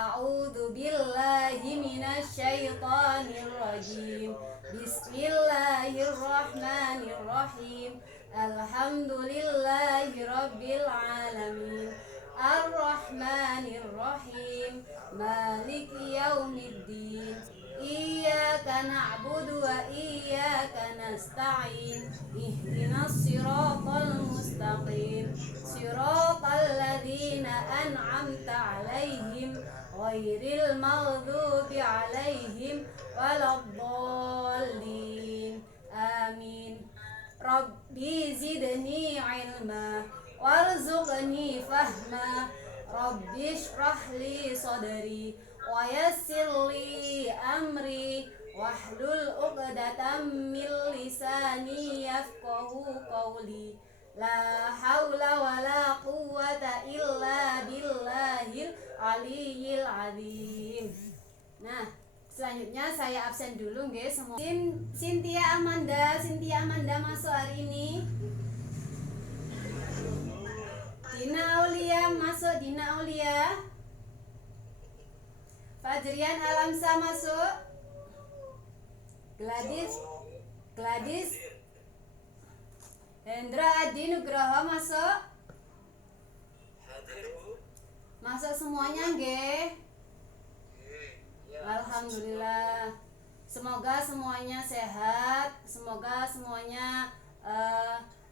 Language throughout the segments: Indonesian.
A'udzu billahi minasy syaithanir rajim. Bismillahirrahmanirrahim. Alhamdulillahi rabbil alamin. Ar-Rahmanir Rahim. Maliki yaumiddin. Iyyaka na'budu wa iyyaka nasta'in. Ihdinas siratal mustaqim. Siratal ladzina an'amta 'alaihim ghairil maghdubi 'alaihim waladdallin. Amin. Rabbi zidni ilma warzuqni fahma. Rabbi shrah li sadri wa yassir li amri wahlul 'uqdatam min lisani yafqahu qawli. La haula wala quwwata illa billahil aliyyil azim. Nah, selanjutnya saya absen dulu nggih semua. Cynthia Amanda masuk hari ini. Dina Aulia masuk, Dina Aulia. Fajrian Alamsa masuk. Gladys Hendra Adi Nugroho masuk. Masuk semuanya nggih. Alhamdulillah. Semoga semuanya sehat. Semoga semuanya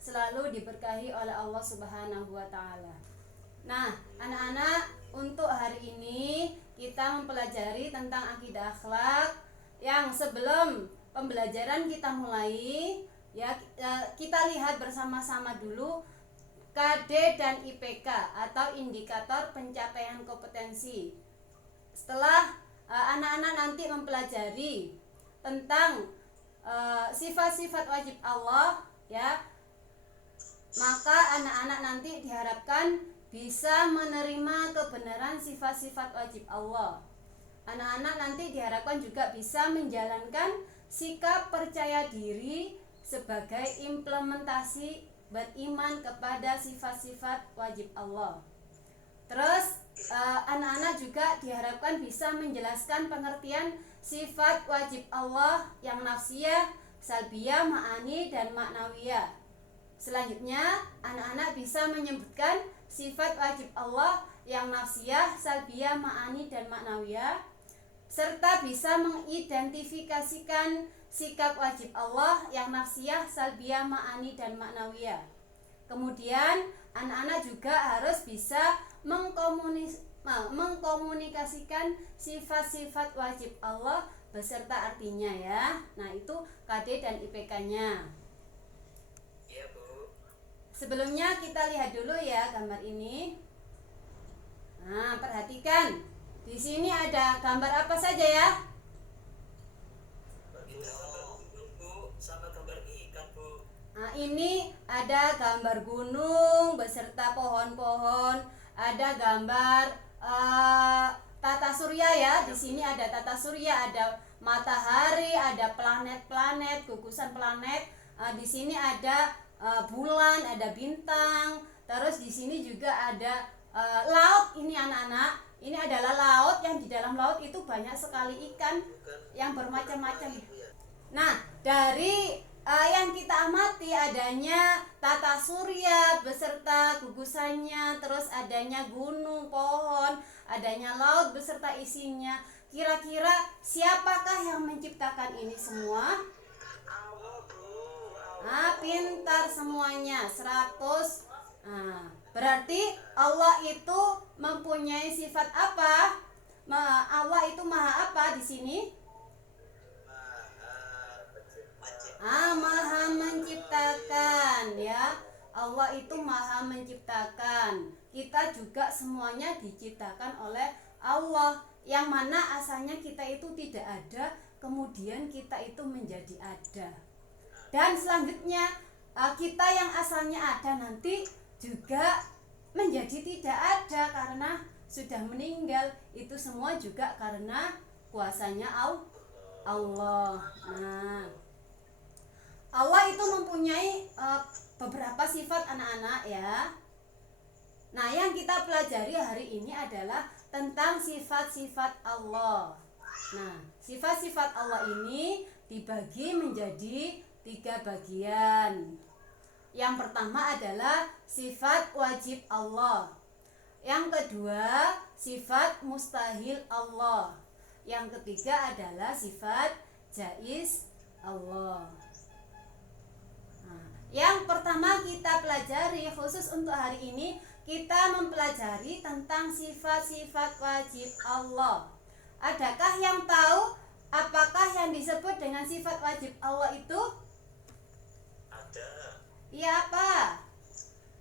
selalu diberkahi oleh Allah Subhanahu wa taala. Nah, anak-anak, untuk hari ini kita mempelajari tentang akidah akhlak. Yang sebelum pembelajaran kita mulai, ya, kita lihat bersama-sama dulu KD dan IPK atau indikator pencapaian kompetensi. Setelah anak-anak nanti mempelajari tentang sifat-sifat wajib Allah, ya, maka anak-anak nanti diharapkan bisa menerima kebenaran sifat-sifat wajib Allah. Anak-anak nanti diharapkan juga bisa menjalankan sikap percaya diri sebagai implementasi beriman kepada sifat-sifat wajib Allah. Terus anak-anak juga diharapkan bisa menjelaskan pengertian sifat wajib Allah yang nafsiyah, salbiyah, ma'ani, dan ma'nawiyah. Selanjutnya anak-anak bisa menyebutkan sifat wajib Allah yang nafsiyah, salbiyah, ma'ani, dan ma'nawiyah, serta bisa mengidentifikasikan sikap wajib Allah yang nafsiyah, salbiyah, ma'ani, dan ma'nawiyah. Kemudian anak-anak juga harus bisa mengkomunikasikan sifat-sifat wajib Allah beserta artinya, ya. Nah, itu KD dan IPK-nya. Iya, Bu. Sebelumnya kita lihat dulu ya gambar ini. Nah, perhatikan. Di sini ada gambar apa saja ya? Itu gambar gunung, Bu, sama gambar ikan, Bu. Nah, ini ada gambar gunung beserta pohon-pohon, ada gambar tata surya ya. Di sini ada tata surya, ada matahari, ada planet-planet, gugusan planet. Di sini ada bulan, ada bintang. Terus di sini juga ada laut. Ini anak-anak, ini adalah laut, yang di dalam laut itu banyak sekali ikan yang bermacam-macam. Nah, dari yang kita amati adanya tata surya beserta gugusannya, terus adanya gunung, pohon, adanya laut beserta isinya. Kira-kira siapakah yang menciptakan ini semua? Pintar semuanya, 100. Berarti Allah itu mempunyai sifat apa? Allah itu maha apa di sini? Maha menciptakan, ya. Allah itu maha menciptakan. Kita juga semuanya diciptakan oleh Allah, yang mana asalnya kita itu tidak ada, kemudian kita itu menjadi ada. Dan selanjutnya kita yang asalnya ada nanti juga menjadi tidak ada karena sudah meninggal. Itu semua juga karena kuasanya Allah. Nah, Allah itu mempunyai beberapa sifat anak-anak, ya. Nah, yang kita pelajari hari ini adalah tentang sifat-sifat Allah. Nah, sifat-sifat Allah ini dibagi menjadi 3 bagian. Yang pertama adalah sifat wajib Allah. Yang kedua, sifat mustahil Allah. Yang ketiga adalah sifat jaiz Allah. Nah, yang pertama kita pelajari khusus untuk hari ini, kita mempelajari tentang sifat-sifat wajib Allah. Adakah yang tahu apakah yang disebut dengan sifat wajib Allah itu? Ada Iya, apa?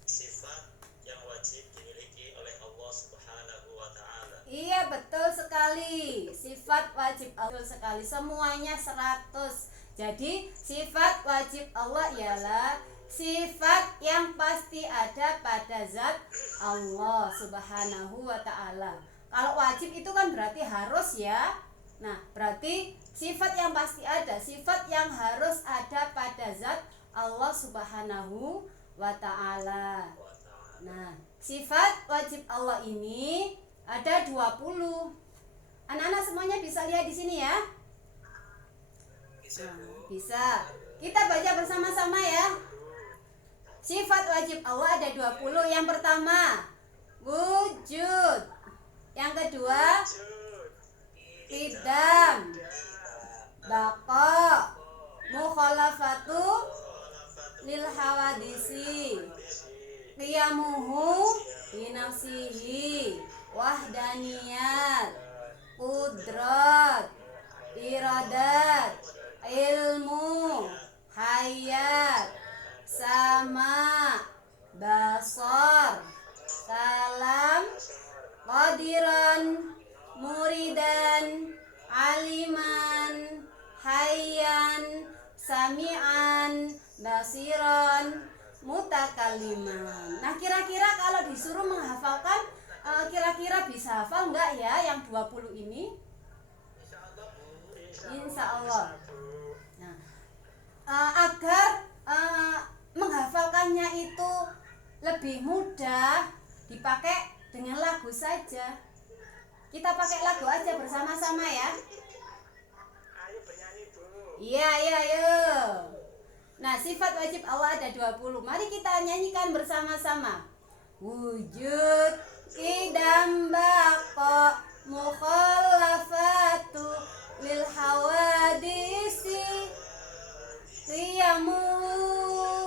sifat yang wajib dimiliki oleh Allah Subhanahu wa Ta'ala. Iya, betul sekali. Sifat wajib Allah, betul sekali. Semuanya 100. Jadi sifat wajib Allah ialah sifat yang pasti ada pada zat Allah Subhanahu wa Ta'ala. Kalau wajib itu kan berarti harus ya. Nah, berarti sifat yang pasti ada, sifat yang harus ada pada zat Allah Subhanahu wa Ta'ala. Nah, sifat wajib Allah ini ada 20. Anak-anak semuanya bisa lihat di sini ya? Bisa, Nah, Bu. bisa. Kita baca bersama-sama ya. Sifat wajib Allah ada 20. Yang pertama, wujud. Yang kedua, qidam, baqa, mukhalafatu lil hawadisi, qiyamuhu binafsihi, wahdaniyat, qudrat, iradat, ilmu, hayat, sama, basar, kalam, qadiran, muridan, aliman, hayyan, sami'an, basiran, mutakaliman. Nah, kira-kira kalau disuruh menghafalkan, kira-kira bisa hafal enggak ya yang 20 ini? Insya Allah. Nah, agar menghafalkannya itu lebih mudah, dipakai dengan lagu saja. Kita pakai lagu aja bersama-sama ya. Ayo bernyanyi, Bu. Iya, ayo. Nah, sifat wajib Allah ada 20. Mari kita nyanyikan bersama-sama. Wujud, qidam, baqa, mukhalafatu lil hawadisi, qiyamu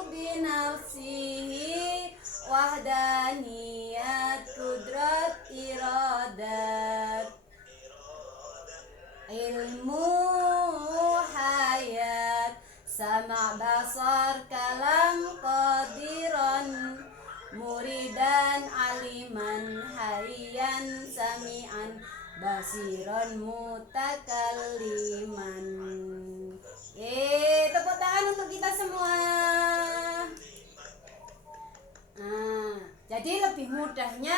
binafsihi, wahdaniyat, qudrat, iradat, ilmu, hayat, sama, basar, kalam, qadiran, muridan, aliman, hayyan, sami'an, basiran, mutakalliman. Tepuk tangan untuk kita semua. Nah, jadi lebih mudahnya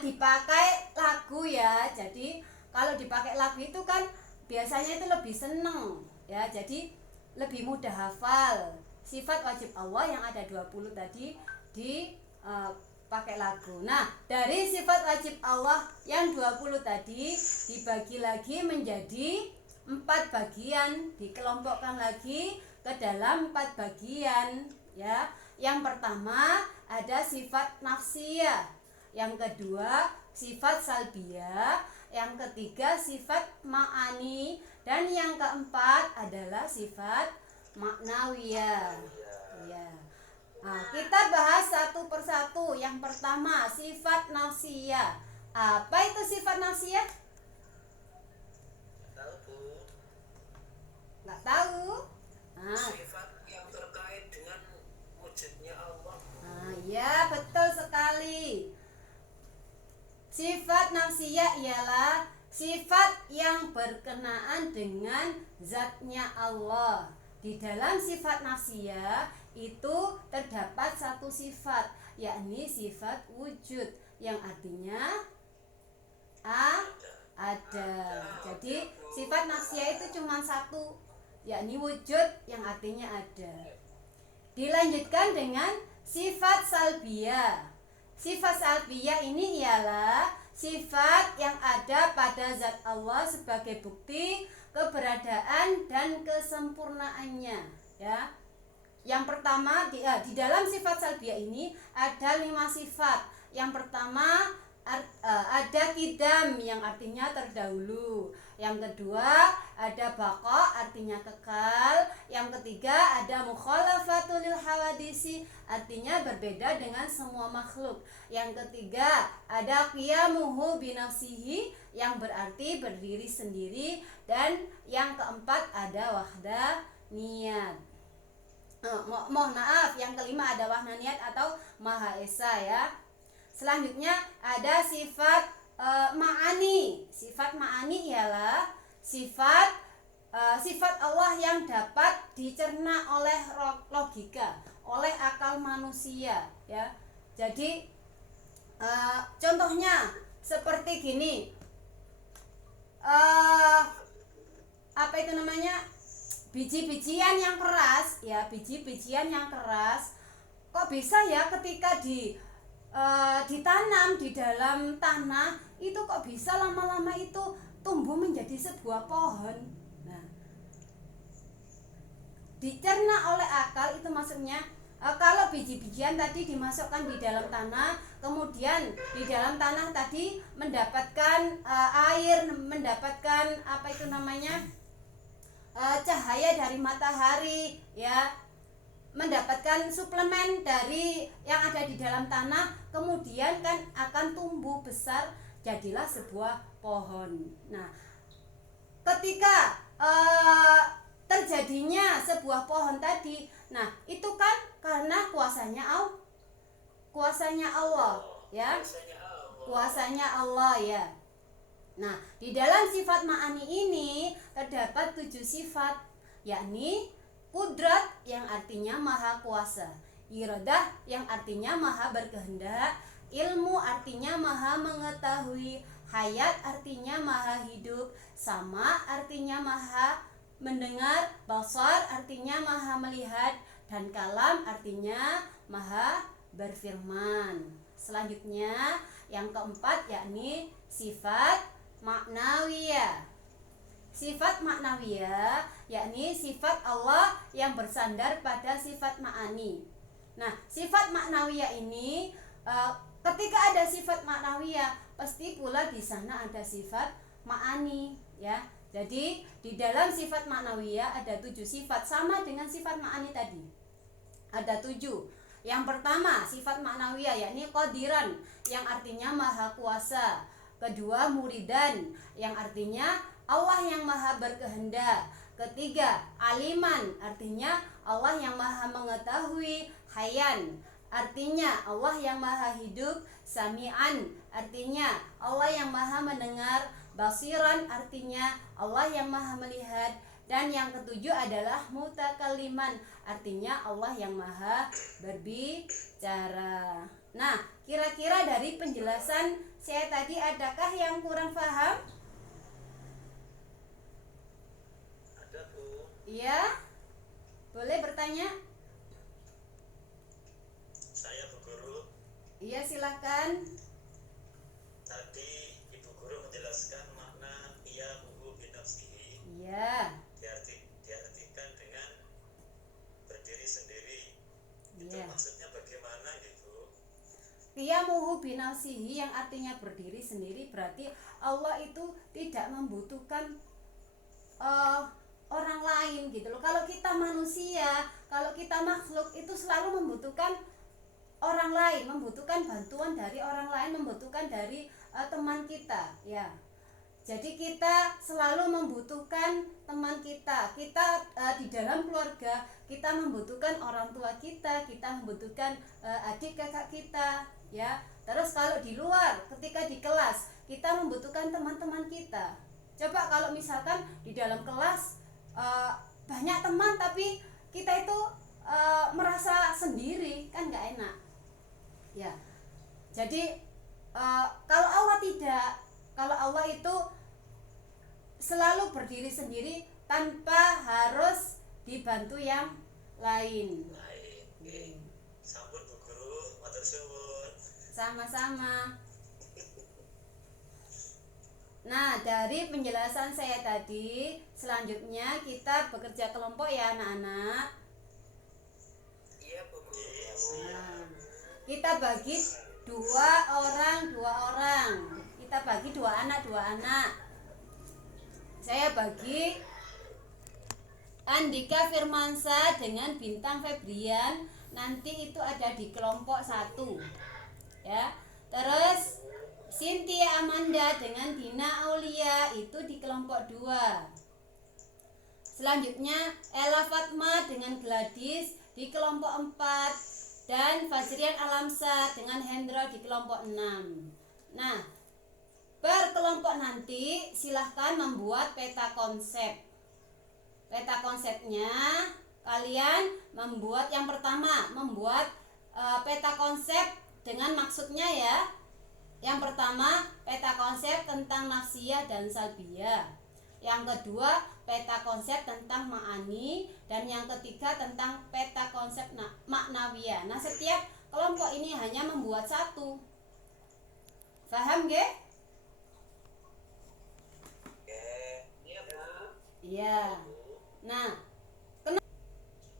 dipakai lagu ya. Jadi kalau dipakai lagu itu kan biasanya itu lebih seneng ya. Jadi lebih mudah hafal. Sifat wajib Allah yang ada 20 tadi dipakai lagu. Nah, dari sifat wajib Allah yang 20 tadi dibagi lagi menjadi 4 bagian, dikelompokkan lagi ke dalam 4 bagian ya. Yang pertama ada sifat nafsiyah, yang kedua sifat salbiyah, yang ketiga sifat ma'ani, dan yang keempat adalah sifat maknawiyah. Ya. Nah, kita bahas satu persatu. Yang pertama sifat nafsiyah. Apa itu sifat nafsiyah? Tahu, Bu. Nggak tahu? Nah, Sifat yang terkait dengan wujudnya Allah. ya betul sekali. Sifat nafsiyah ialah sifat yang berkenaan dengan zatnya Allah. Di dalam sifat nafsiyah itu terdapat satu sifat, yakni sifat wujud, yang artinya ada. Jadi sifat nafsiyah itu cuma satu, yakni wujud, yang artinya ada. Dilanjutkan dengan sifat salbiyah. Sifat salbiyah ini ialah sifat yang ada pada zat Allah sebagai bukti keberadaan dan kesempurnaannya, ya. Yang pertama di dalam sifat salbiyah ini ada 5 sifat. Yang pertama ada kidam yang artinya terdahulu. Yang kedua ada baqa artinya kekal. Yang ketiga ada mukhalafatul lil hawadisi artinya berbeda dengan semua makhluk. Yang ketiga ada qiyamuhu binafsihi yang berarti berdiri sendiri. Dan yang keempat ada wahdaniyat. Mohon maaf, yang kelima ada wahdaniyat atau Maha Esa, ya. Selanjutnya ada sifat ma'ani. Sifat ma'ani ialah sifat Allah yang dapat dicerna oleh logika, oleh akal manusia, ya. Jadi contohnya seperti gini, apa itu namanya, biji-bijian yang keras, ya, biji-bijian yang keras kok bisa ya ketika ditanam di dalam tanah itu kok bisa lama-lama itu tumbuh menjadi sebuah pohon. Nah, dicerna oleh akal itu maksudnya kalau biji-bijian tadi dimasukkan di dalam tanah, kemudian di dalam tanah tadi mendapatkan air, mendapatkan apa itu namanya, cahaya dari matahari, ya, mendapatkan suplemen dari yang ada di dalam tanah, kemudian kan akan tumbuh besar jadilah sebuah pohon. Nah, ketika terjadinya sebuah pohon tadi, nah itu kan karena kuasanya Allah, ya, kuasanya Allah, ya. Nah, di dalam sifat ma'ani ini terdapat 7 sifat, yakni kudrat yang artinya maha kuasa, iradah yang artinya maha berkehendak, ilmu artinya maha mengetahui, hayat artinya maha hidup, sama artinya maha mendengar, basar artinya maha melihat, dan kalam artinya maha berfirman. Selanjutnya yang keempat yakni sifat maknawiyah. Sifat maknawiyah yakni sifat Allah yang bersandar pada sifat ma'ani. Nah, sifat maknawiyah ini ketika ada sifat maknawiyah pasti pula di sana ada sifat ma'ani, ya. Jadi di dalam sifat maknawiyah ada 7 sifat sama dengan sifat ma'ani tadi. Ada 7. Yang pertama sifat maknawiyah yakni qadiran yang artinya maha kuasa. Kedua muridan yang artinya Allah yang maha berkehendak. Ketiga aliman artinya Allah yang maha mengetahui. Hayan artinya Allah yang maha hidup. Sami'an artinya Allah yang maha mendengar. Basiran artinya Allah yang maha melihat. Dan yang ketujuh adalah mutakalliman artinya Allah yang maha berbicara. Nah, kira-kira dari penjelasan saya tadi adakah yang kurang paham? Ada, Bu. Iya? Boleh bertanya? Saya Bu Guru. Iya, silakan. Tadi Ibu Guru menjelaskan makna qiyamuhu binafsihi. Iya. Diartikan dengan berdiri sendiri. Itu Iya. maksudnya bagaimana, Ibu? Qiyamuhu binafsihi yang artinya berdiri sendiri berarti Allah itu tidak membutuhkan orang lain gitu loh. Kalau kita manusia, kalau kita makhluk itu selalu membutuhkan orang lain, membutuhkan bantuan dari orang lain, membutuhkan dari teman kita, ya. Jadi kita selalu membutuhkan teman kita. Kita di dalam keluarga kita membutuhkan orang tua kita membutuhkan adik kakak kita, ya. Terus kalau di luar, ketika di kelas kita membutuhkan teman-teman kita. Coba kalau misalkan di dalam kelas banyak teman tapi kita itu merasa sendiri, kan nggak enak, ya. Jadi kalau Allah tidak, kalau Allah itu selalu berdiri sendiri tanpa harus dibantu yang lain. Baik. Sampun Bu Guru, matur suwun. Sama-sama. Nah, dari penjelasan saya tadi, selanjutnya kita bekerja kelompok ya anak-anak. Iya Bu Guru. Nah, kita bagi dua orang. Kita bagi dua anak. Saya bagi Andika Firmansyah dengan Bintang Febrian, nanti itu ada di kelompok 1 ya. Terus Cynthia Amanda dengan Dina Aulia itu di kelompok 2. Selanjutnya Ella Fatma dengan Gladys di kelompok 4 dan Fajrian Alamsa dengan Hendra di kelompok 6. Nah, per kelompok nanti silahkan membuat peta konsep. Peta konsepnya kalian membuat yang pertama, membuat peta konsep dengan maksudnya ya. Yang pertama, peta konsep tentang nafsiyah dan salbiyah. Yang kedua, peta konsep tentang ma'ani, dan yang ketiga tentang peta konsep maknawiyah. Nah, setiap kelompok ini hanya membuat 1. Paham nggih? Oke. Iya Bu. Iya. Nah,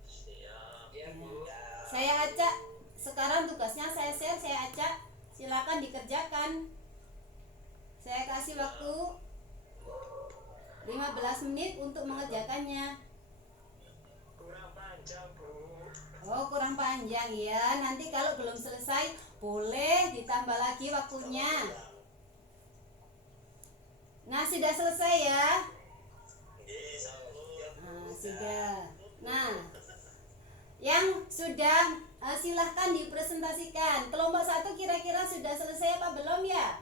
Siap. Iya Bu. saya acak. Sekarang tugasnya saya share, saya acak. Silakan dikerjakan. Saya kasih waktu 15 menit untuk mengerjakannya. Kurang panjang Bu. Oh, kurang panjang ya. Nanti kalau belum selesai boleh ditambah lagi waktunya. Nah, sudah selesai ya. Nggih, sampun. Nah, sudah. Nah, yang sudah silahkan dipresentasikan. Kelompok 1 kira-kira sudah selesai apa belum ya?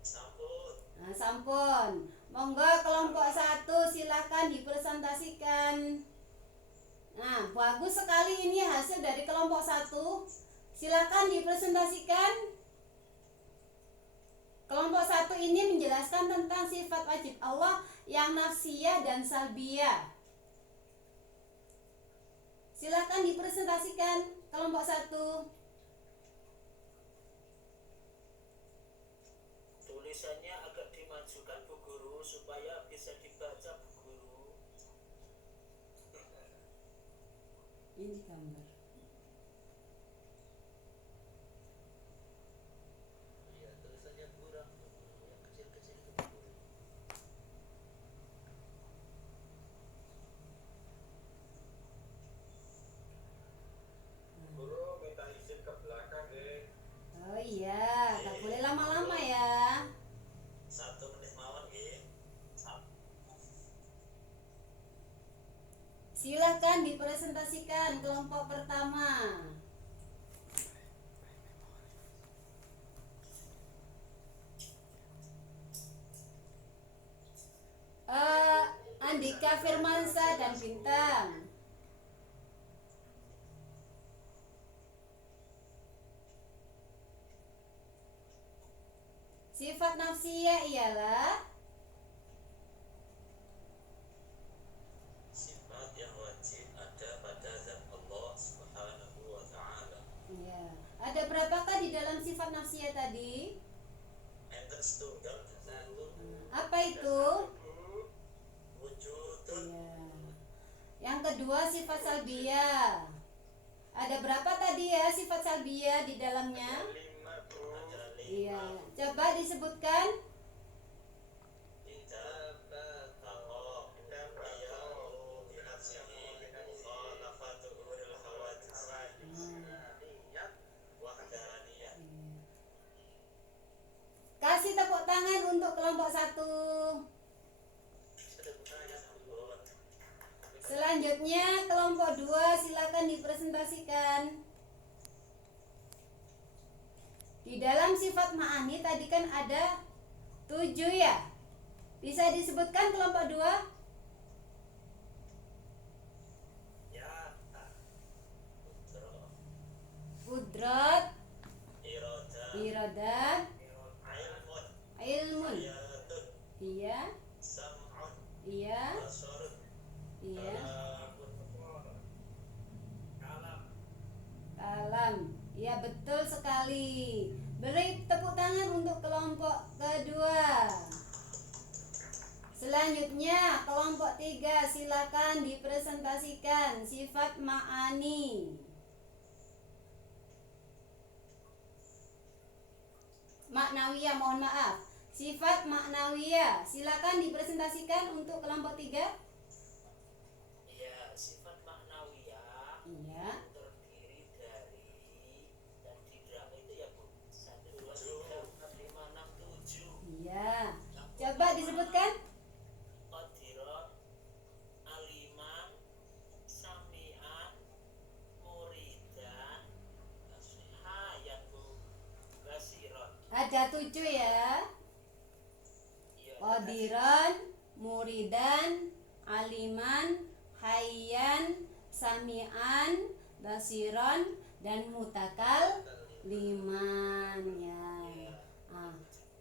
Sampun. Nah, sampun. Monggo kelompok 1 silahkan dipresentasikan. Nah, bagus sekali ini hasil dari kelompok 1. Silahkan dipresentasikan. Kelompok 1 ini menjelaskan tentang sifat wajib Allah yang nafsiyah dan salbiyah. Silahkan dipresentasikan kelompok 1. Tulisannya agak dimajukan Bu Guru supaya bisa dibaca Bu Guru. Ini gambar. Iya, tulisannya kurang Bu Guru. Yang kecil-kecil itu Bu Guru. Guru minta izin ke belakang deh. Oh iya, tak boleh lama-lama ya. 1 menit mawon nggih. Silahkan dipresentasikan kelompok pertama. Andika Firmansyah dan Bintang. Sifat nafsiyah ialah Sifat yang wajib ada pada zat Allah Subhanahu wa taala. ya. Ada berapakah di dalam sifat nafsiyah tadi? Enten setunggal 1 Apa itu? wujudun. Ya. Yang kedua sifat salbiyah. Ada berapa tadi ya sifat salbiyah di dalamnya? 5 Bu. Ada 5. Iya. Coba disebutkan. Tidak tahu riyahu binafsihi mukhalafatuhu lil hawadis wahdaniyah. Kasih tepuk tangan untuk kelompok 1. Sampun. Selanjutnya kelompok 2 silakan dipresentasikan. Di dalam sifat ma'ani tadi kan ada 7 ya. Bisa disebutkan kelompok 2? Ya. Qudrat, Irada, iradat, ilmun, ilmun. hayatun, Iya, sam'un, iya, basarun, iya. Kalam. Kalam. Iya, betul sekali. Beri tepuk tangan untuk kelompok kedua. Selanjutnya kelompok 3, silakan dipresentasikan sifat ma'ani. Maknawiyah, mohon maaf. Sifat maknawiyah, silakan dipresentasikan untuk kelompok 3. Ya, sifat maknawiyah Iya. terdiri dari dan di berapa itu ya Bu? 1, 2, 3, 4, 5, 6, 7. Iya. Coba disebutkan. Qadiron, aliman, samian, muridan, hayat Bu, basiron. Ada 7 ya. Iya, Qadiran, muridan, aliman, hayyan, sami'an, basiron, dan mutakal-liman ya.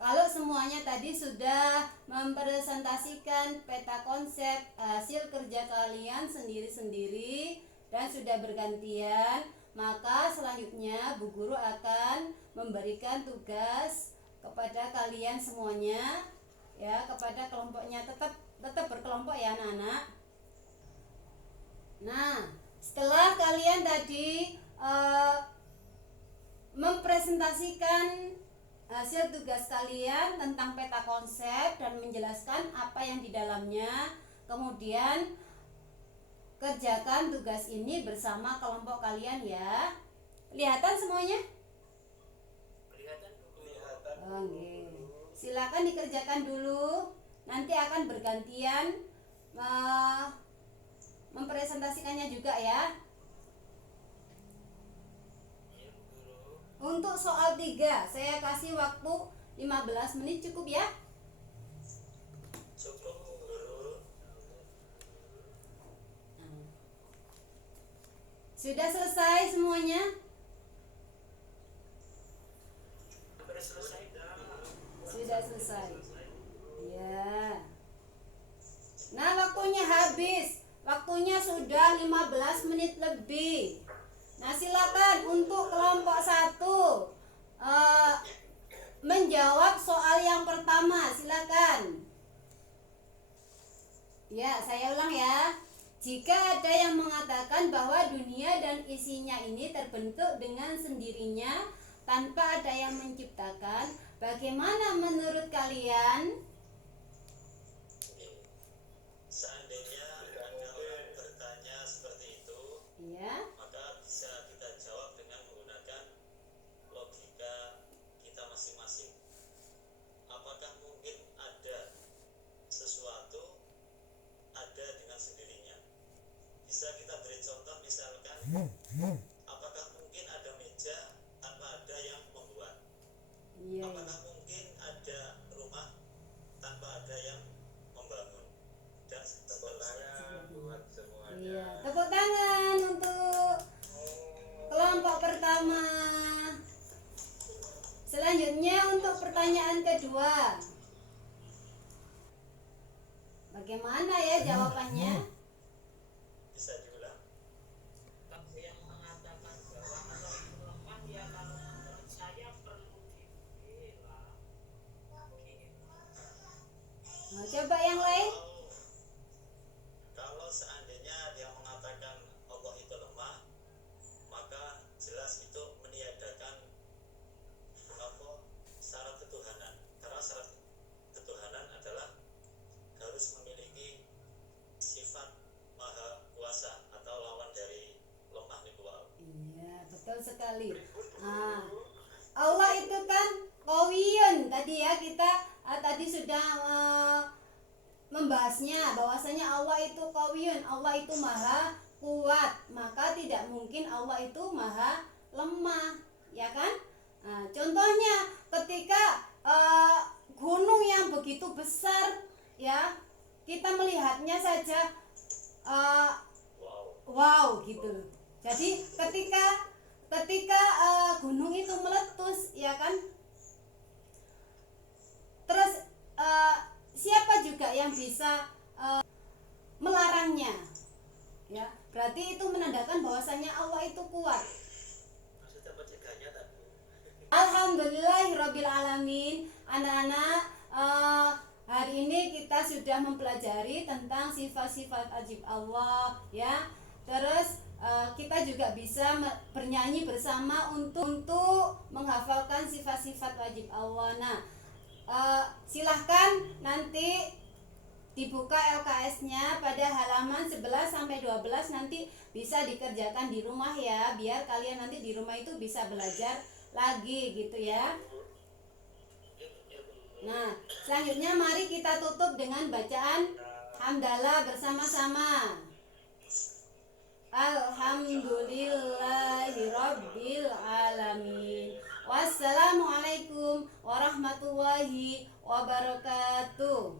Kalau semuanya tadi sudah mempresentasikan peta konsep hasil kerja kalian sendiri-sendiri dan sudah bergantian, maka selanjutnya Bu Guru akan memberikan tugas kepada kalian semuanya ya, kepada kelompoknya, tetap berkelompok ya anak-anak. Nah, setelah kalian tadi mempresentasikan hasil tugas kalian tentang peta konsep dan menjelaskan apa yang di dalamnya, kemudian kerjakan tugas ini bersama kelompok kalian ya. Kelihatan semuanya? kelihatan Bu. Oke. Silakan dikerjakan dulu. Nanti akan bergantian mempresentasikannya juga ya. Iya Bu Guru. Untuk soal 3, saya kasih waktu 15 menit cukup ya. Cukup Guru. Sudah selesai semuanya? Sudah selesai Bu. Sudah selesai. Ya. Nah, waktunya habis. Waktunya sudah 15 menit lebih. Nah, silakan untuk kelompok 1 menjawab soal yang pertama. Silakan. Ya, saya ulang ya. Jika ada yang mengatakan bahwa dunia dan isinya ini terbentuk dengan sendirinya tanpa ada yang menciptakan, bagaimana menurut kalian? Seandainya ada orang bertanya seperti itu, Ya. maka bisa kita jawab dengan menggunakan logika kita masing-masing. Apakah mungkin ada sesuatu ada dengan sendirinya? Bisa kita beri contoh, misalkan apakah mungkin ada meja tanpa ada yang membuat? Iya. Apakah mungkin ada rumah tanpa ada yang membangun? Dan seterusnya. Iya. Tepuk tangan untuk kelompok pertama. Selanjutnya untuk pertanyaan kedua. Bagaimana ya jawabannya? Bisa diulang? Kalau yang mengatakan bahwa Allah itu lemah, ya kalau menurut saya perlu dibela. Nah, coba yang lain. Kalau seandainya dia mengatakan Allah itu lemah, maka jelas itu meniadakan syarat ketuhanan. Karena syarat ketuhanan adalah harus memiliki sifat maha kuasa atau lawan dari lemah niku. Iya, betul sekali. Nah, Allah itu kan qawiyun. Tadi ya kita tadi sudah membahasnya bahwasanya Allah itu qawiyun, Allah itu maha kuat, maka tidak mungkin Allah itu maha lemah, ya kan? Nah, contohnya ketika gunung yang begitu besar, ya kita melihatnya saja wow gitu. Jadi ketika gunung itu meletus, ya kan? Terus siapa juga yang bisa melarangnya? Ya, berarti itu menandakan bahwasanya Allah itu kuat. Maksudnya pencegahnya tadi. Alhamdulillahirabbil alamin. Anak-anak Hari ini kita sudah mempelajari tentang sifat-sifat wajib Allah ya. Terus kita juga bisa bernyanyi bersama untuk menghafalkan sifat-sifat wajib Allah. Nah, silahkan nanti dibuka LKS-nya pada halaman 11 sampai 12, nanti bisa dikerjakan di rumah ya, biar kalian nanti di rumah itu bisa belajar lagi gitu ya. Nah, selanjutnya mari kita tutup dengan bacaan hamdalah bersama-sama. Alhamdulillahirabbil alamin. Wassalamualaikum warahmatullahi wabarakatuh.